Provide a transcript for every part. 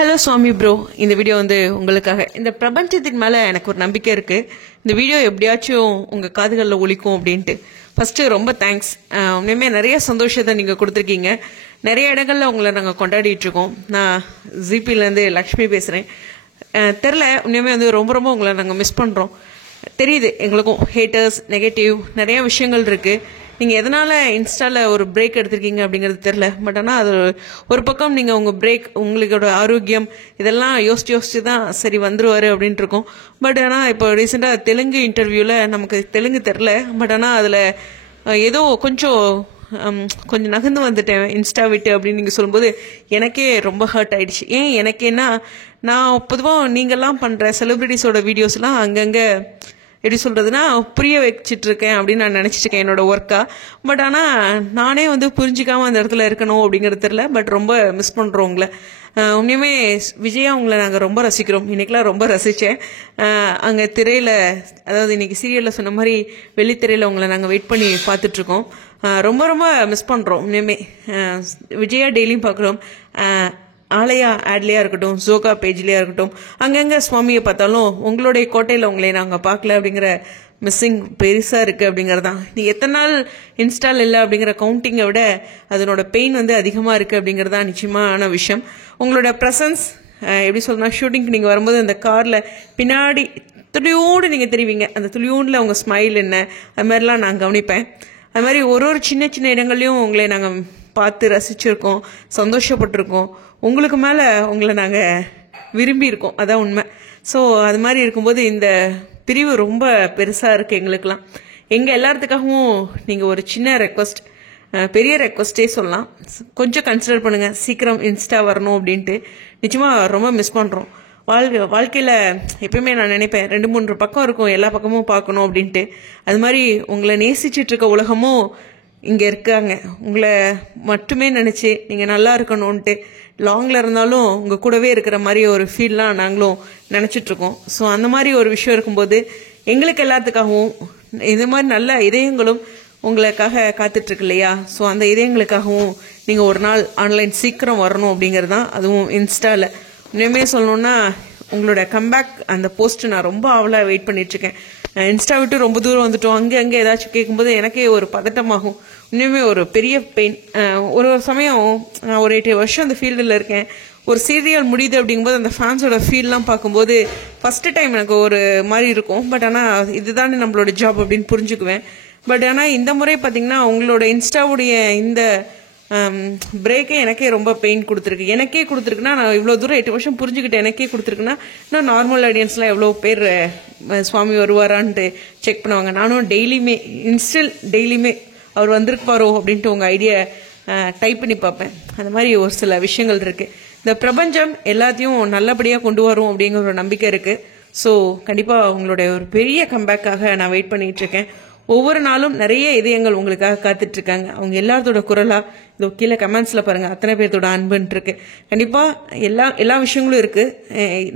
Hello சுவாமி bro, இந்த video உங்களுக்காக. இந்த பிரபஞ்சத்தின் மேலே எனக்கு ஒரு நம்பிக்கை இருக்குது. இந்த வீடியோ எப்படியாச்சும் உங்கள் காதுகளில் ஒலிக்கும் அப்படின்ட்டு. ஃபஸ்ட்டு ரொம்ப தேங்க்ஸ். உண்மையுமே நிறைய சந்தோஷத்தை நீங்கள் கொடுத்துருக்கீங்க. நிறைய இடங்களில் உங்களை நாங்கள் கொண்டாடிட்டுருக்கோம். நான் ஜிபிலேருந்து லக்ஷ்மி பேசுகிறேன். தெரில, உண்மையுமே ரொம்ப ரொம்ப உங்களை நாங்கள் மிஸ் பண்ணுறோம். தெரியுது எங்களுக்கும் ஹேட்டர்ஸ், நெகட்டிவ் நிறைய விஷயங்கள் இருக்குது. நீங்கள் எதனால் இன்ஸ்டாவில் ஒரு பிரேக் எடுத்திருக்கீங்க அப்படிங்கிறது தெரில. பட் ஆனால் அது ஒரு பக்கம் நீங்கள் உங்கள் பிரேக், உங்களோட ஆரோக்கியம் இதெல்லாம் யோசிச்சு தான் சரி வந்துருவார் அப்படின்ட்டு இருக்கோம். பட் ஆனால் இப்போ ரீசெண்டாக தெலுங்கு இன்டர்வியூவில் நமக்கு தெலுங்கு தெரில. பட் ஆனால் அதில் ஏதோ கொஞ்சம் நகர்ந்து வந்துட்டேன் இன்ஸ்டா விட்டு அப்படின்னு நீங்கள் சொல்லும்போது எனக்கே ரொம்ப ஹர்ட் ஆகிடுச்சு. ஏன் எனக்கேன்னா, நான் பொதுவாக நீங்கள்லாம் பண்ணுற செலிப்ரிட்டிஸோட வீடியோஸ்லாம் அங்கங்கே எப்படி சொல்கிறதுனா புரிய வச்சிட்ருக்கேன் அப்படின்னு நான் நினச்சிட்ருக்கேன் என்னோட ஒர்க்காக. பட் ஆனால் நானே புரிஞ்சிக்காமல் அந்த இடத்துல இருக்கணும் அப்படிங்கிறது தெரில. பட் ரொம்ப மிஸ் பண்ணுறோம் உங்களை. உண்மையுமே விஜயா, உங்களை நாங்கள் ரொம்ப ரசிக்கிறோம். இன்றைக்கெலாம் ரொம்ப ரசித்தேன். அங்கே திரையில், அதாவது இன்றைக்கி சீரியலில் சொன்ன மாதிரி வெள்ளித்திரையில் உங்களை நாங்கள் வெயிட் பண்ணி பார்த்துட்ருக்கோம். ரொம்ப ரொம்ப மிஸ் பண்ணுறோம். உண்மையுமே விஜயா டெய்லியும் பார்க்குறோம். ஆலயா ஆட்லேயா இருக்கட்டும், ஜோகா பேஜ்லேயா இருக்கட்டும், அங்கங்கே சுவாமியை பார்த்தாலும் உங்களுடைய கோட்டையில் உங்களை நாங்கள் பார்க்கல அப்படிங்கிற மிஸ்ஸிங் பெருசாக இருக்குது அப்படிங்கிறது தான். நீ எத்தனை நாள் இன்ஸ்டால் இல்லை அப்படிங்கிற கவுண்டிங்கை விட அதனோட பெயின் அதிகமாக இருக்குது அப்படிங்கிறது தான் நிச்சயமான விஷயம். உங்களோட ப்ரெசன்ஸ் எப்படி சொல்லணும், ஷூட்டிங்க்கு நீங்கள் வரும்போது அந்த காரில் பின்னாடி துளியோடு நீங்கள் தெரிவிங்க. அந்த துளியோண்டில் உங்கள் ஸ்மைல் என்ன, அது மாதிரிலாம் நான் கவனிப்பேன். அது மாதிரி ஒரு சின்ன சின்ன இடங்கள்லையும் உங்களை நாங்கள் பார்த்து ரசிச்சிருக்கோம், சந்தோஷப்பட்டிருக்கோம். உங்களுக்கு மேலே உங்களை நாங்கள் விரும்பியிருக்கோம், அதான் உண்மை. ஸோ அது மாதிரி இருக்கும்போது இந்த பிரிவு ரொம்ப பெருசாக இருக்குது எங்களுக்கெல்லாம். எங்கள் எல்லாத்துக்காகவும் நீங்கள் ஒரு சின்ன ரெக்வஸ்ட், பெரிய ரெக்வஸ்ட்டே சொல்லலாம், கொஞ்சம் கன்சிடர் பண்ணுங்கள். சீக்கிரம் இன்ஸ்டா வரணும் அப்படின்ட்டு. நிச்சயமாக ரொம்ப மிஸ் பண்ணுறோம். வாழ்க்கையில் எப்பயுமே நான் நினைப்பேன் 2-3 பக்கம் இருக்கும், எல்லா பக்கமும் பார்க்கணும் அப்படின்ட்டு. அது மாதிரி உங்களை நேசிச்சிட்ருக்க உலகமும் இங்கே இருக்காங்க. உங்களை மட்டுமே நினச்சி நீங்கள் நல்லா இருக்கணும்ன்ட்டு லாங்கில் இருந்தாலும் உங்கள் கூடவே இருக்கிற மாதிரி ஒரு ஃபீல்லாம் நாங்களும் நினச்சிட்ருக்கோம். ஸோ அந்த மாதிரி ஒரு விஷயம் இருக்கும்போது எங்களுக்கு எல்லாத்துக்காகவும் இது மாதிரி நல்ல இதயங்களும் உங்களுக்காக காத்துட்ருக்கு இல்லையா? ஸோ அந்த இதயங்களுக்காகவும் நீங்கள் ஒரு நாள் ஆன்லைன் சீக்கிரம் வரணும் அப்படிங்கிறது தான். அதுவும் இன்ஸ்டாவில் உண்மையுமே சொல்லணுன்னா உங்களோட கம்பேக் அந்த போஸ்ட்டு நான் ரொம்ப ஆவலாக வெயிட் பண்ணிகிட்ருக்கேன். இன்ஸ்டா விட்டு ரொம்ப தூரம் வந்துட்டோம், அங்கே ஏதாச்சும் கேட்கும்போது எனக்கே ஒரு பதட்டமாகும். இன்னுமே ஒரு பெரிய பெயின். ஒரு சமயம் நான் ஒரு 8 வருஷம் அந்த ஃபீல்டில் இருக்கேன். ஒரு சீரியல் முடியுது அப்படிங்கும்போது அந்த ஃபேன்ஸோட ஃபீல்லாம் பார்க்கும்போது ஃபஸ்ட்டு டைம் எனக்கு ஒரு மாதிரி இருக்கும். பட் ஆனால் இதுதானே நம்மளோட ஜாப் அப்படின்னு புரிஞ்சுக்குவேன். பட் ஆனால் இந்த முறை பார்த்திங்கன்னா உங்களோட இன்ஸ்டாவுடைய இந்த பிரேக்கே எனக்கே ரொம்ப பெயின் கொடுத்துருக்கு. எனக்கே கொடுத்துருக்குன்னா, நான் இவ்வளோ தூரம் 8 வருஷம் புரிஞ்சுக்கிட்டு எனக்கே கொடுத்துருக்குன்னா, இன்னும் நார்மல் ஆடியன்ஸ்லாம் எவ்வளோ பேர் சுவாமி வருவாரான்ட்டு செக் பண்ணுவாங்க. நானும் டெய்லியுமே அவர் வந்திருப்பாரோ அப்படின்ட்டு உங்கள் ஐடியா டைப் பண்ணி பார்ப்பேன். அந்த மாதிரி ஒரு சில விஷயங்கள் இருக்குது. இந்த பிரபஞ்சம் எல்லாத்தையும் நல்லபடியாக கொண்டு வரும் அப்படிங்கிற ஒரு நம்பிக்கை இருக்குது. ஸோ கண்டிப்பாக உங்களுடைய ஒரு பெரிய கம்பேக்காக நான் வெயிட் பண்ணிகிட்ருக்கேன். ஒவ்வொரு நாளும் நிறைய இதயங்கள் உங்களுக்காக காத்துட்ருக்காங்க. அவங்க எல்லாத்தோட குரலாக இதோ கீழே கமெண்ட்ஸில் பாருங்கள், அத்தனை பேர்த்தோட அன்புன்னு இருக்கு. கண்டிப்பாக எல்லா விஷயங்களும் இருக்குது,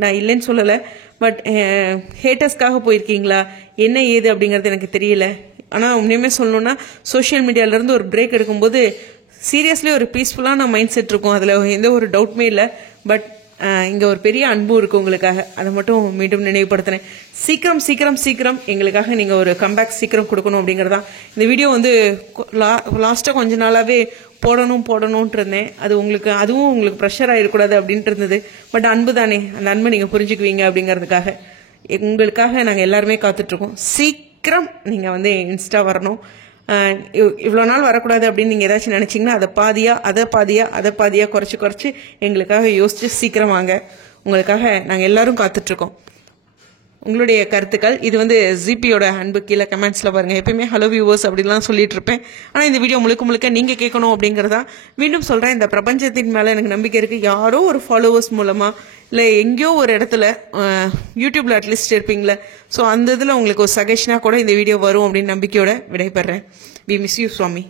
நான் இல்லைன்னு சொல்லலை. பட் ஹேட்டர்ஸ்க்காக போயிருக்கீங்களா, என்ன ஏது அப்படிங்கிறது எனக்கு தெரியல. ஆனால் உண்மையுமே சொல்லணுன்னா சோஷியல் மீடியாவிலேருந்து ஒரு பிரேக் எடுக்கும்போது சீரியஸ்லி ஒரு பீஸ்ஃபுல்லான மைண்ட் செட் இருக்கும். அதில் எந்த ஒரு டவுட்டுமே இல்லை. பட் இங்கே ஒரு பெரிய அன்பு இருக்குது உங்களுக்காக. அதை மட்டும் மீண்டும் நினைவுபடுத்துகிறேன். சீக்கிரம் எங்களுக்காக நீங்கள் ஒரு கம்பேக் சீக்கிரம் கொடுக்கணும் அப்படிங்கிறதான். இந்த வீடியோ லாஸ்ட்டாக கொஞ்ச நாளாகவே போடணுன்ட்டு இருந்தேன். அதுவும் உங்களுக்கு ப்ரெஷர் ஆகிடக்கூடாது அப்படின்ட்டு இருந்தது. பட் அன்பு தானே, அந்த அன்பை நீங்கள் புரிஞ்சுக்குவீங்க அப்படிங்கிறதுக்காக உங்களுக்காக நாங்கள் எல்லாருமே காத்துட்ருக்கோம். சீக்கிரம் நீங்கள் இன்ஸ்டா வரணும். இவ்வளோ நாள் வரக்கூடாது அப்படின்னு நீங்கள் ஏதாச்சும் நினச்சிங்கன்னா அதை பாதியாக குறைச்சி எங்களுக்காக யோசிச்சு சீக்கிரம் வாங்க. உங்களுக்காக நாங்கள் எல்லாரும் காத்துட்ருக்கோம். உங்களுடைய கருத்துக்கள் இது ஜிபியோட அன்பு கீழே கமெண்ட்ஸில் பாருங்கள். எப்பயுமே ஹலோ வியூவர்ஸ் அப்படின்லாம் சொல்லிட்டு இருப்பேன். ஆனால் இந்த வீடியோ முழுக்க நீங்கள் கேட்கணும் அப்படிங்கிறதா மீண்டும் சொல்கிறேன். இந்த பிரபஞ்சத்தின் மேலே எனக்கு நம்பிக்கை இருக்குது. யாரோ ஒரு ஃபாலோவர்ஸ் மூலமாக இல்லை எங்கேயோ ஒரு இடத்துல யூடியூப்பில் அட்லீஸ்ட் இருப்பீங்களே, ஸோ அந்த இதில் உங்களுக்கு ஒரு சஜஷனாக கூட இந்த வீடியோ வரும் அப்படின்னு நம்பிக்கையோட விடைபெறேன். We miss you Swami.